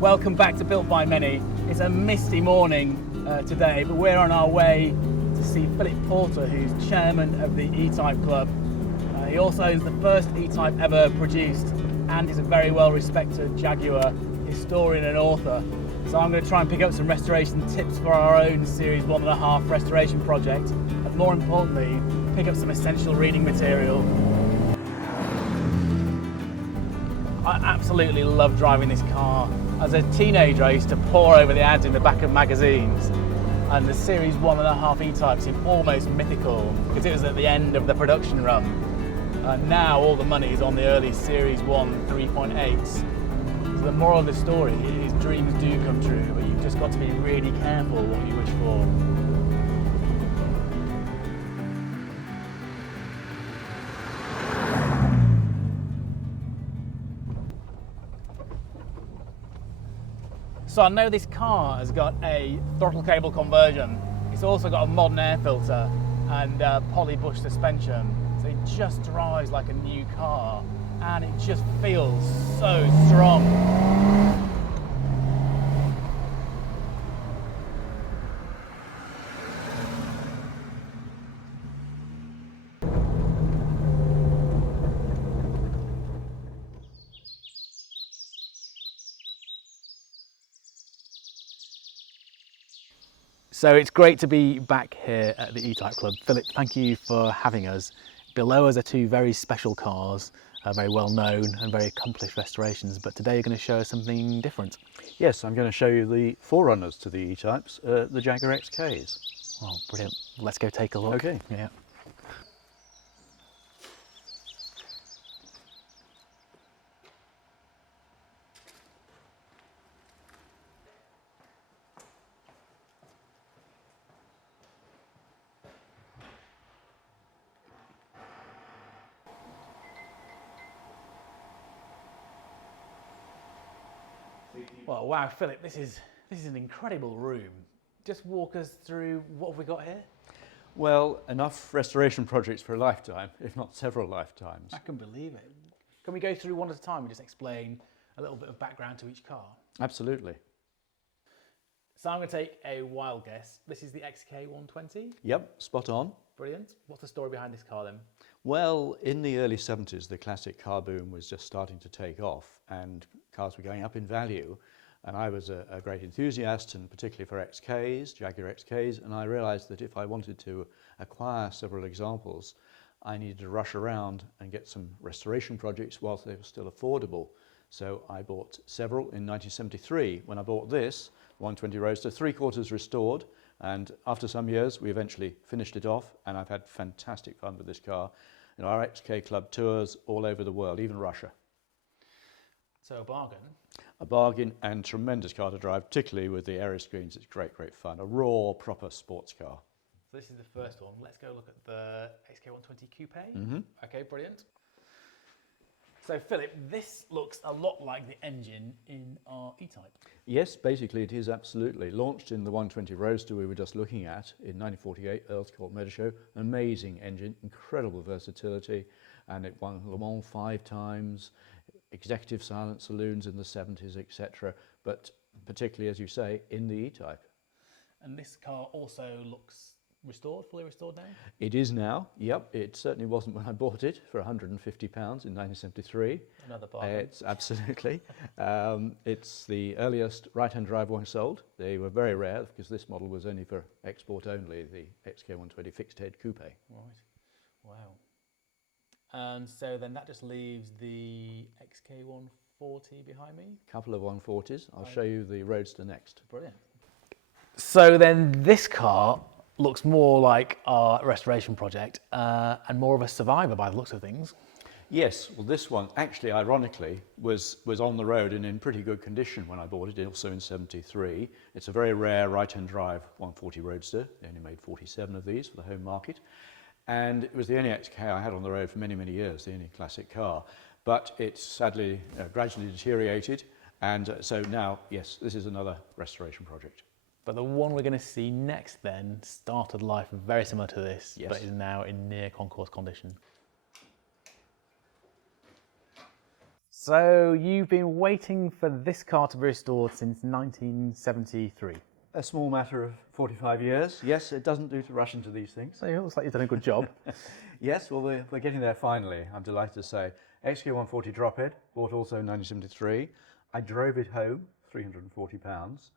Welcome back to Built by Many. It's a misty morning today, but we're on our way to see Philip Porter, who's chairman of the E-Type Club. He also is the first E-Type ever produced and is a very well respected Jaguar historian and author. So I'm going to try and pick up some restoration tips for our own Series 1.5 restoration project, and more importantly, pick up some essential reading material. I absolutely love driving this car. As a teenager, I used to pore over the ads in the back of magazines, and the Series 1.5 E-Type seemed almost mythical because it was at the end of the production run. Now all the money is on the early Series 1 3.8s. So the moral of the story is dreams do come true, but you've just got to be really careful what you wish for. So I know this car has got a throttle cable conversion. It's also got a modern air filter and poly bush suspension. So it just drives like a new car and it just feels so strong. So it's great to be back here at the E-Type Club. Philip, thank you for having us. Below us are two very special cars, very well known and very accomplished restorations, but today you're going to show us something different. Yes, I'm going to show you the forerunners to the E-Types, the Jaguar XKs. Oh, brilliant. Let's go take a look. Okay. Yeah. Well, wow, Philip, this is an incredible room. Just walk us through what have we got here? Well, enough restoration projects for a lifetime, if not several lifetimes. I can believe it. Can we go through one at a time and just explain a little bit of background to each car? Absolutely. So I'm going to take a wild guess. This is the XK120? Yep, spot on. Brilliant. What's the story behind this car then? Well, in the early 70s, the classic car boom was just starting to take off and cars were going up in value. And I was a great enthusiast, and particularly for XKs, Jaguar XKs, and I realized that if I wanted to acquire several examples, I needed to rush around and get some restoration projects whilst they were still affordable. So I bought several in 1973. When I bought this 120 Roadster, 3/4 restored, and after some years we eventually finished it off, and I've had fantastic fun with this car. You know, our XK Club tours all over the world, even Russia. So a bargain. A bargain and tremendous car to drive, particularly with the area screens. It's great, great fun. A raw, proper sports car. So this is the first one. Let's go look at the XK120 Coupe. Mm-hmm. Okay, brilliant. So Philip, this looks a lot like the engine in our E-Type. Yes, basically it is, absolutely. Launched in the 120 Roadster we were just looking at in 1948, Earl's Court Motor Show. Amazing engine, incredible versatility, and it won Le Mans 5 times, executive silent saloons in the 70s, etc. But particularly, as you say, in the E-Type. And this car also looks restored, fully restored now? It is now, yep. It certainly wasn't when I bought it for £150 in 1973. Another bargain. It's absolutely. It's the earliest right-hand drive one sold. They were very rare because this model was only for export only, the XK120 fixed head coupe. Right, wow. And so then that just leaves the XK140 behind me. Couple of 140s. I'll show you the Roadster next. Brilliant. So then this car looks more like our restoration project and more of a survivor by the looks of things. Yes, well this one actually ironically was on the road and in pretty good condition when I bought it, also in 73. It's a very rare right-hand drive 140 Roadster. They only made 47 of these for the home market. And it was the only XK I had on the road for many, many years, the only classic car. But it's sadly gradually deteriorated, and so now, yes, this is another restoration project. But the one we're going to see next then started life very similar to this, yes, but is now in near concours condition. So you've been waiting for this car to be restored since 1973. A small matter of 45 years. Yes, it doesn't do to rush into these things. So it looks like you've done a good job. Yes, well, we're getting there finally, I'm delighted to say. XK140 Drophead, bought also in 1973. I drove it home, £340,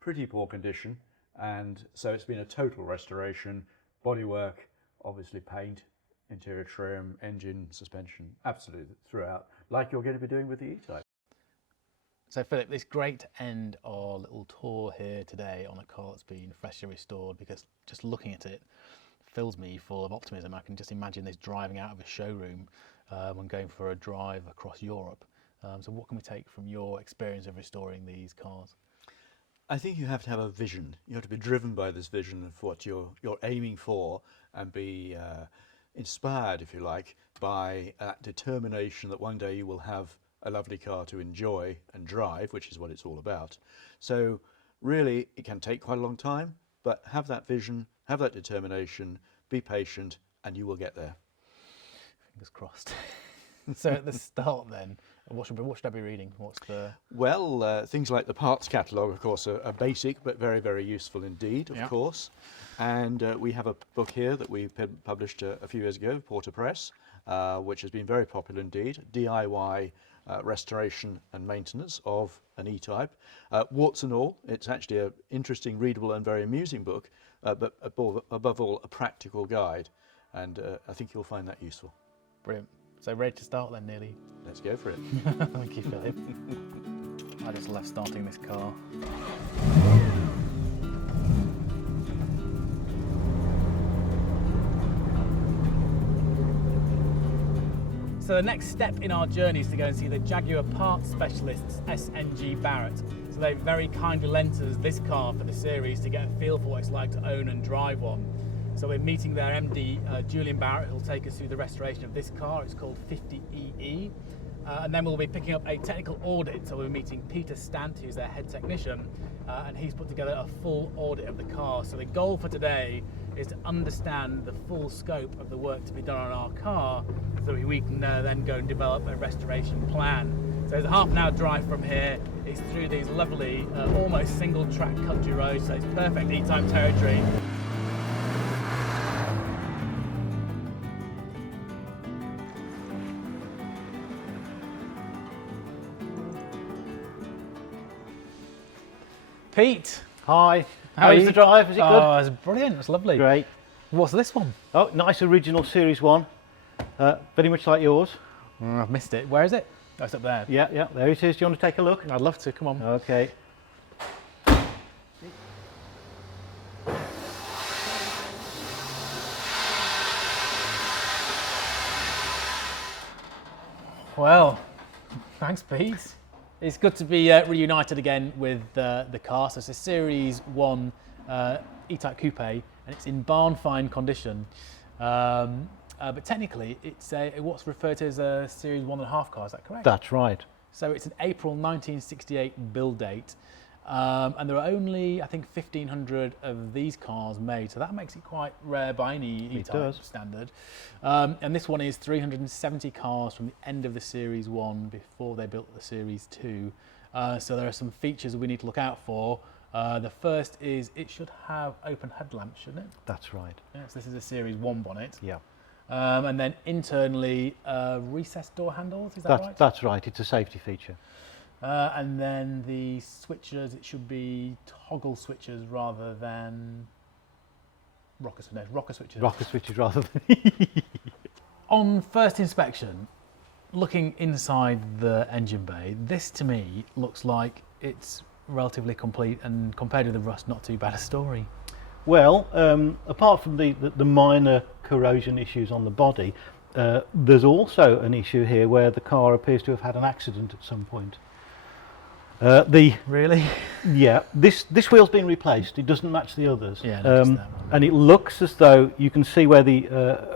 pretty poor condition, and so it's been a total restoration, bodywork, obviously paint, interior trim, engine, suspension, absolutely throughout, like you're going to be doing with the E-Type. So Philip, it's great to end our little tour here today on a car that's been freshly restored, because just looking at it fills me full of optimism. I can just imagine this driving out of a showroom when going for a drive across Europe. So what can we take from your experience of restoring these cars? I think you have to have a vision. You have to be driven by this vision of what you're aiming for, and be inspired, if you like, by that determination that one day you will have a lovely car to enjoy and drive, which is what it's all about. So really, it can take quite a long time, but have that vision, have that determination, be patient, and you will get there. Fingers crossed. So at the start then, what should I be reading? What's the... Well, things like the parts catalogue, of course, are basic, but very, very useful indeed, of course. And we have a book here that we published a few years ago, Porter Press, which has been very popular indeed, DIY restoration and maintenance of an E-Type. Warts and all, it's actually an interesting, readable and very amusing book, but above all, a practical guide. And I think you'll find that useful. Brilliant. So ready to start then, nearly? Let's go for it. Thank you, Philip. I just left starting this car. So the next step in our journey is to go and see the Jaguar parts specialists, SNG Barratt. So they've very kindly lent us this car for the series to get a feel for what it's like to own and drive one. So we're meeting their MD, Julian Barratt, who'll take us through the restoration of this car. It's called 50EE. And then we'll be picking up a technical audit. So we're meeting Peter Stant, who's their head technician, and he's put together a full audit of the car. So the goal for today is to understand the full scope of the work to be done on our car, so we can then go and develop a restoration plan. So it's a half an hour drive from here. It's through these lovely, almost single track country roads, so it's perfect E-Type territory. Pete. Hi. How is the drive? Is it good? Oh, it's brilliant. It's lovely. Great. What's this one? Oh, nice original Series 1. Very much like yours. I've missed it. Where is it? Oh, it's up there. Yeah, there it is. Do you want to take a look? I'd love to. Come on. Okay. Well, thanks, Pete. It's good to be reunited again with the car. So it's a Series 1 E-Type Coupe, and it's in barn-fine condition. But technically, it's what's referred to as a Series 1.5 car. Is that correct? That's right. So it's an April 1968 build date. And there are only, I think, 1,500 of these cars made, so that makes it quite rare by any E-Type standard. And this one is 370 cars from the end of the Series 1 before they built the Series 2. So there are some features that we need to look out for. The first is it should have open headlamps, shouldn't it? That's right. Yes, this is a Series 1 bonnet. Yeah. And then internally, recessed door handles, is that right? That's right, it's a safety feature. And then the switches, it should be toggle switches rather than rocker switches. Rocker switches rather than... On first inspection, looking inside the engine bay, this to me looks like it's relatively complete, and compared with the rust, not too bad a story. Well, apart from the minor corrosion issues on the body, there's also an issue here where the car appears to have had an accident at some point. Really? Yeah, this wheel's been replaced. It doesn't match the others. Yeah, that one. And it looks as though you can see where the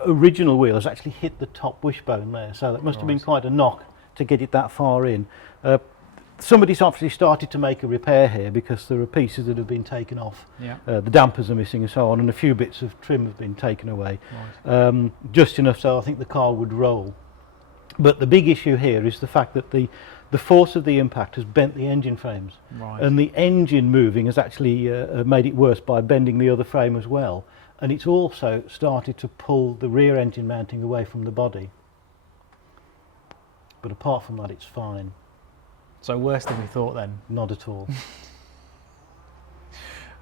original wheel has actually hit the top wishbone there. So that must have been quite a knock to get it that far in. Somebody's obviously started to make a repair here because there are pieces that have been taken off. Yeah. The dampers are missing and so on, and a few bits of trim have been taken away. Right. Just enough so I think the car would roll. But the big issue here is the fact that the force of the impact has bent the engine frames. Right. And the engine moving has actually made it worse by bending the other frame as well. And it's also started to pull the rear engine mounting away from the body. But apart from that, it's fine. So worse than we thought then? Not at all.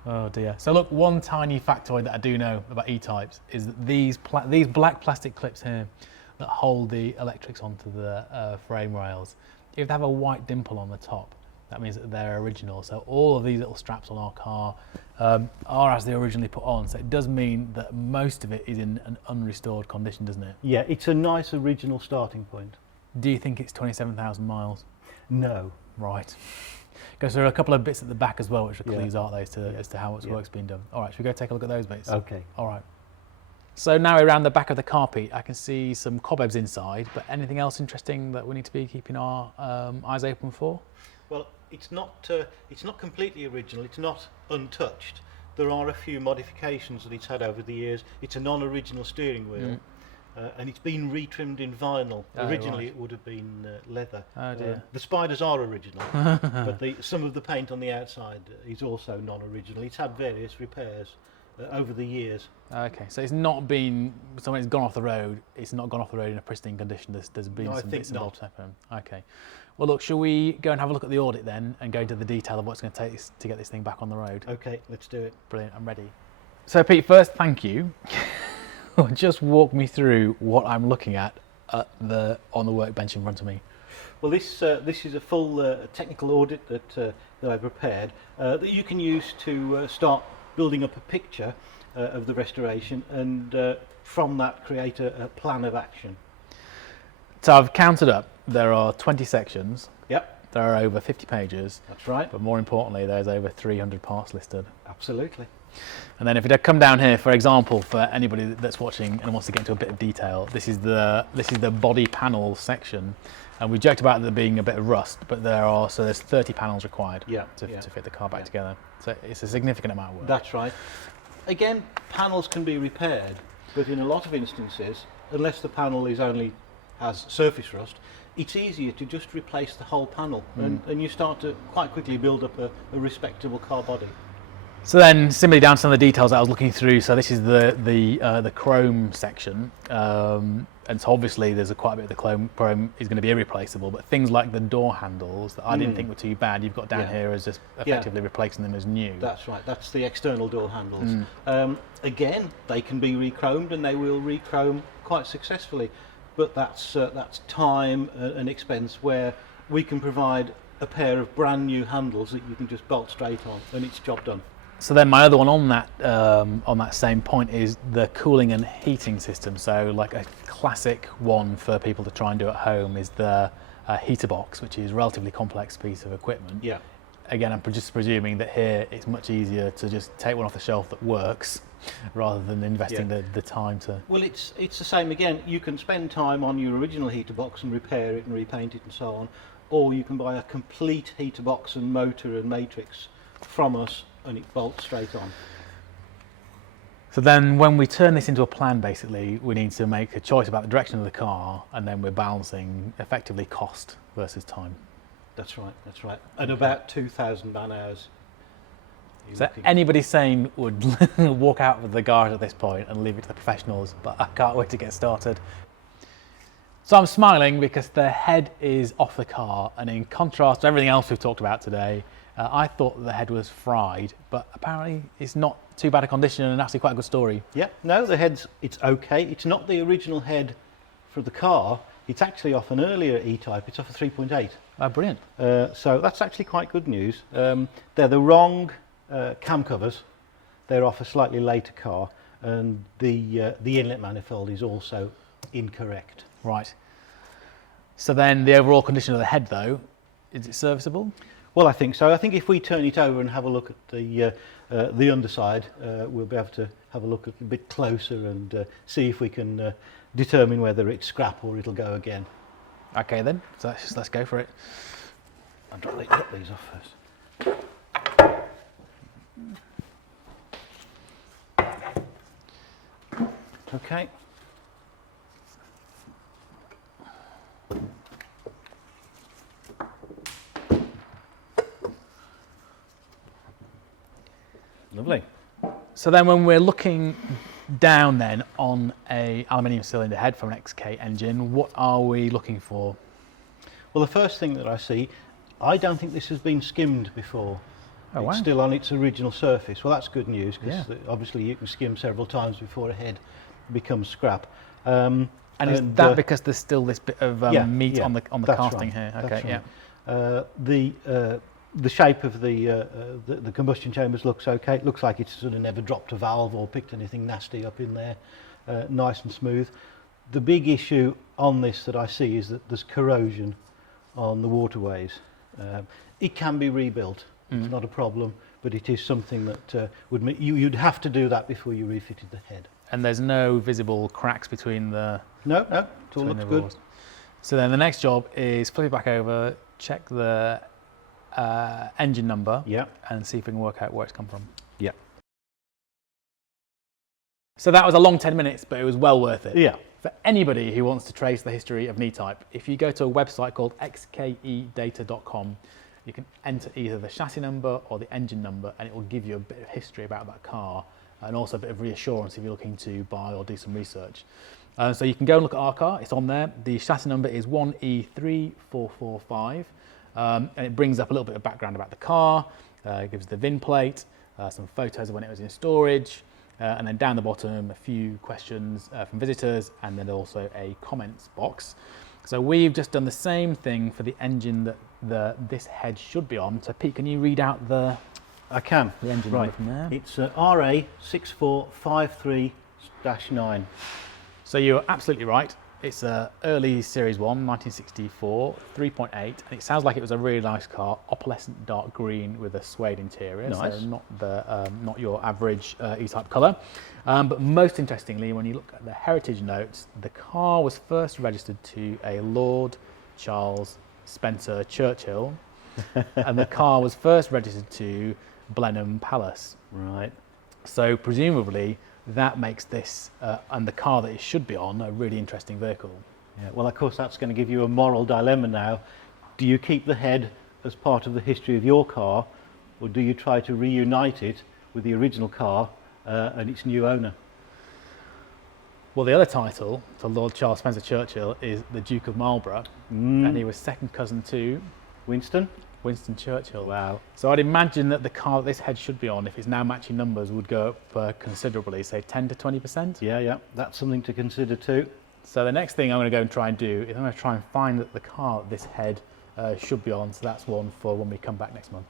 Oh dear. So look, one tiny factoid that I do know about E-Types is that these black plastic clips here that hold the electrics onto the frame rails, if they have a white dimple on the top, that means that they're original. So all of these little straps on our car are as they originally put on. So it does mean that most of it is in an unrestored condition, doesn't it? Yeah, it's a nice original starting point. Do you think it's 27,000 miles? No. Right. Because there are a couple of bits at the back as well, which are clues, Yeah. aren't they, as to how its work's been done. All right, should we go take a look at those bits? Okay. All right. So now around the back of the car, Pete, I can see some cobwebs inside, but anything else interesting that we need to be keeping our eyes open for? Well, it's not completely original. It's not untouched. There are a few modifications that it's had over the years. It's a non-original steering wheel, and it's been retrimmed in vinyl. Oh, Originally, right. it would have been leather. Oh dear. The spiders are original, but some of the paint on the outside is also non-original. It's had various repairs over the years. Okay, so it's not been, so when it's gone off the road, it's not gone off the road in a pristine condition. There's been No, I some think bits and not. bobs happen. Okay. Well, look, shall we go and have a look at the audit then and go into the detail of what's going to take to get this thing back on the road? Okay, let's do it. Brilliant, I'm ready. So, Pete, first, thank you. Just walk me through what I'm looking at on the workbench in front of me. Well, this is a full technical audit that I prepared that you can use to start building up a picture of the restoration, and from that create a plan of action. So I've counted up. There are 20 sections. Yep, There are over 50 pages. that's right. But more importantly, there's over 300 parts listed. Absolutely. And then if you come down here, for example, for anybody that's watching and wants to get into a bit of detail, this is the body panel section. And we joked about there being a bit of rust, but there's 30 panels required to fit the car back together. So it's a significant amount of work. That's right. Again, panels can be repaired, but in a lot of instances, unless the panel has surface rust, it's easier to just replace the whole panel, and you start to quite quickly build up a respectable car body. So then, similarly down to some of the details I was looking through. So this is the chrome section, and so obviously there's quite a bit of the chrome is going to be irreplaceable. But things like the door handles that I didn't think were too bad, you've got down here as just effectively replacing them as new. That's right. That's the external door handles. Again, they can be re-chromed, and they will re-chrome quite successfully. But that's time and expense, where we can provide a pair of brand new handles that you can just bolt straight on, and it's job done. So then my other one on that same point is the cooling and heating system. So like a classic one for people to try and do at home is the heater box, which is a relatively complex piece of equipment. Yeah. Again, I'm just presuming that here it's much easier to just take one off the shelf that works rather than investing the time to... Well, it's the same again. You can spend time on your original heater box and repair it and repaint it and so on, or you can buy a complete heater box and motor and matrix from us, and it bolts straight on. So then when we turn this into a plan, basically, we need to make a choice about the direction of the car, and then we're balancing effectively cost versus time. That's right, that's right. At about 2,000 man hours. So anybody sane would walk out of the garage at this point and leave it to the professionals, but I can't wait to get started. So I'm smiling because the head is off the car, and in contrast to everything else we've talked about today, I thought that the head was fried, but apparently it's not too bad a condition and actually quite a good story. Yeah, no, it's okay. It's not the original head for the car. It's actually off an earlier E-Type. It's off a 3.8. Oh, brilliant. So that's actually quite good news. They're the wrong cam covers. They're off a slightly later car, and the inlet manifold is also incorrect. Right. So then the overall condition of the head, though, is it serviceable? Well, I think so. I think if we turn it over and have a look at the underside, we'll be able to have a look at it a bit closer and see if we can determine whether it's scrap or it'll go again. Okay then, so let's go for it. I'll drop these off first. Okay. Lovely. So then when we're looking down then on a aluminium cylinder head from an XK engine, what are we looking for? Well, the first thing that I see, I don't think this has been skimmed before. Oh, it's wow. still on its original surface. Well, that's good news, because Yeah. obviously you can skim several times before a head becomes scrap. And is that because there's still this bit of meat on the that's casting right, here? Okay, that's yeah. right. The shape of the combustion chambers looks okay. It looks like it's sort of never dropped a valve or picked anything nasty up in there. Nice and smooth. The big issue on this that I see is that there's corrosion on the waterways. It can be rebuilt. It's not a problem, but it is something that you'd have to do that before you refitted the head. And there's no visible cracks between the... No, it all between looks the good. rollers. So then the next job is flip it back over, check the engine number, Yeah, and see if we can work out where it's come from. yeah, So that was a long 10 minutes, but it was well worth it. yeah. For anybody who wants to trace the history of E-Type, if you go to a website called xkedata.com, you can enter either the chassis number or the engine number, and it will give you a bit of history about that car, and also a bit of reassurance if you're looking to buy or do some research. So you can go and look at our car, it's on there. The chassis number is 1E3445, and it brings up a little bit of background about the car, gives the VIN plate, some photos of when it was in storage, and then down the bottom a few questions from visitors, and then also a comments box. So we've just done the same thing for the engine that this head should be on. So Pete, can you read out the I can. engine Right. number from there? It's RA6453-9. So you're absolutely right. It's a early Series 1, 1964, 3.8, and it sounds like it was a really nice car, opalescent dark green with a suede interior, Nice. so not your average E-Type colour. But most interestingly, when you look at the heritage notes, the car was first registered to a Lord Charles Spencer Churchill, and the car was first registered to Blenheim Palace. Right. So presumably that makes this and the car that it should be on a really interesting vehicle. Yeah. Well, of course, that's going to give you a moral dilemma now. Do you keep the head as part of the history of your car, or do you try to reunite it with the original car and its new owner? Well, the other title to Lord Charles Spencer Churchill is the Duke of Marlborough, and he was second cousin to Winston? Winston Churchill. Wow. So I'd imagine that the car that this head should be on, if it's now matching numbers, would go up considerably, say 10 to 20%. Yeah, that's something to consider too. So the next thing I'm going to go and try and do is I'm going to try and find that the car that this head should be on. So that's one for when we come back next month.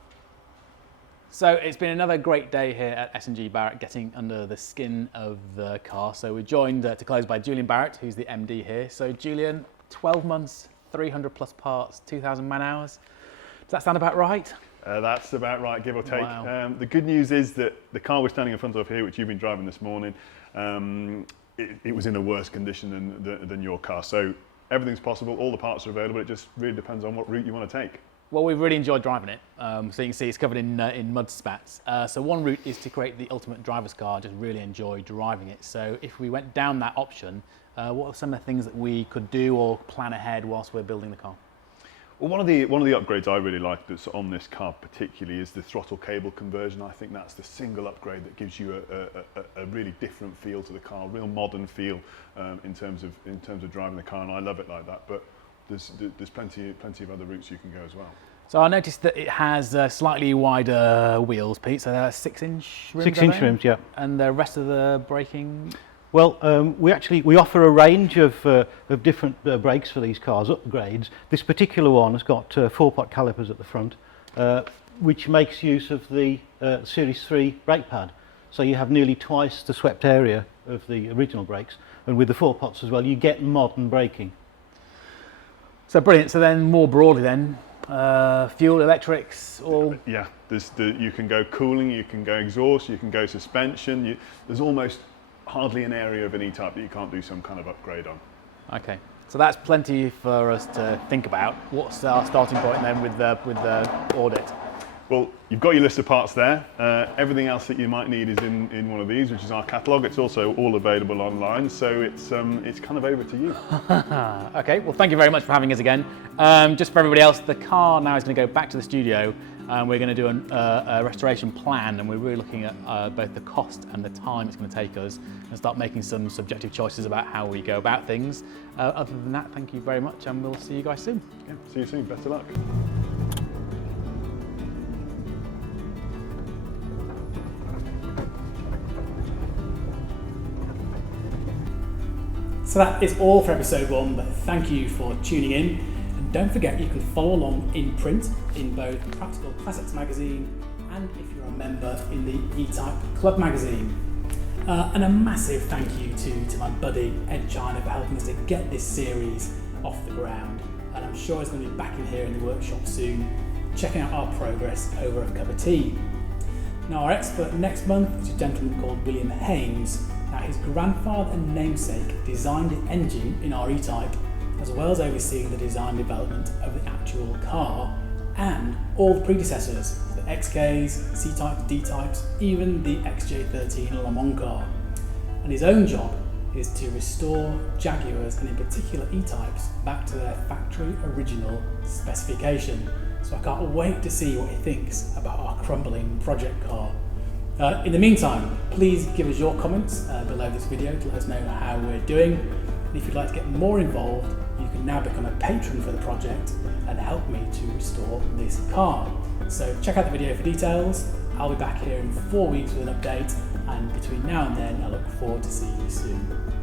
So it's been another great day here at SNG Barratt, getting under the skin of the car. So we're joined to close by Julian Barratt, who's the MD here. So Julian, 12 months, 300 plus parts, 2,000 man hours. Does that sound about right? That's about right, give or take. Wow. The good news is that the car we're standing in front of here, which you've been driving this morning, it was in a worse condition than your car. So everything's possible, all the parts are available, it just really depends on what route you want to take. Well, we've really enjoyed driving it. So you can see it's covered in mud spats. So one route is to create the ultimate driver's car, just really enjoy driving it. So if we went down that option, what are some of the things that we could do or plan ahead whilst we're building the car? Well, one of the upgrades I really like that's on this car particularly is the throttle cable conversion. I think that's the single upgrade that gives you a really different feel to the car, a real modern feel in terms of driving the car, and I love it like that. But there's plenty of other routes you can go as well. So I noticed that it has slightly wider wheels, Pete. So they're 6-inch rims. 6-inch rims, yeah. And the rest of the braking. Well, we offer a range of different brakes for these cars, upgrades. This particular one has got 4-pot calipers at the front, which makes use of the Series 3 brake pad. So you have nearly twice the swept area of the original brakes, and with the 4 pots as well, you get modern braking. So brilliant. So then more broadly then, fuel, electrics, all... Yeah, you can go cooling, you can go exhaust, you can go suspension. There's almost hardly an area of an E-Type that you can't do some kind of upgrade on. Okay, so that's plenty for us to think about. What's our starting point then with the audit? Well, you've got your list of parts there. Everything else that you might need is in one of these, which is our catalogue. It's also all available online, so it's kind of over to you. Okay, well thank you very much for having us again. Just for everybody else, the car now is going to go back to the studio and we're going to do a restoration plan, and we're really looking at both the cost and the time it's going to take us, and start making some subjective choices about how we go about things. Other than that, thank you very much, and we'll see you guys soon. Yeah, see you soon. Best of luck. So that is all for episode 1, but thank you for tuning in. And don't forget, you can follow along in print in both Practical Classics magazine and, if you're a member, in the E-Type Club magazine. And a massive thank you to my buddy Ed China for helping us to get this series off the ground. And I'm sure he's going to be back in here in the workshop soon, checking out our progress over a cup of tea. Now, our expert next month is a gentleman called William Haynes. Now, his grandfather and namesake designed the engine in our E-Type, as well as overseeing the design development of the actual car and all the predecessors, the XKs, C-Types, D-Types, even the XJ13 Le Mans car. And his own job is to restore Jaguars, and in particular E-Types, back to their factory original specification. So I can't wait to see what he thinks about our crumbling project car. In the meantime, please give us your comments below this video to let us know how we're doing. And if you'd like to get more involved, you can now become a patron for the project and help me to restore this car. So check out the video for details. I'll be back here in 4 weeks with an update, and between now and then I look forward to seeing you soon.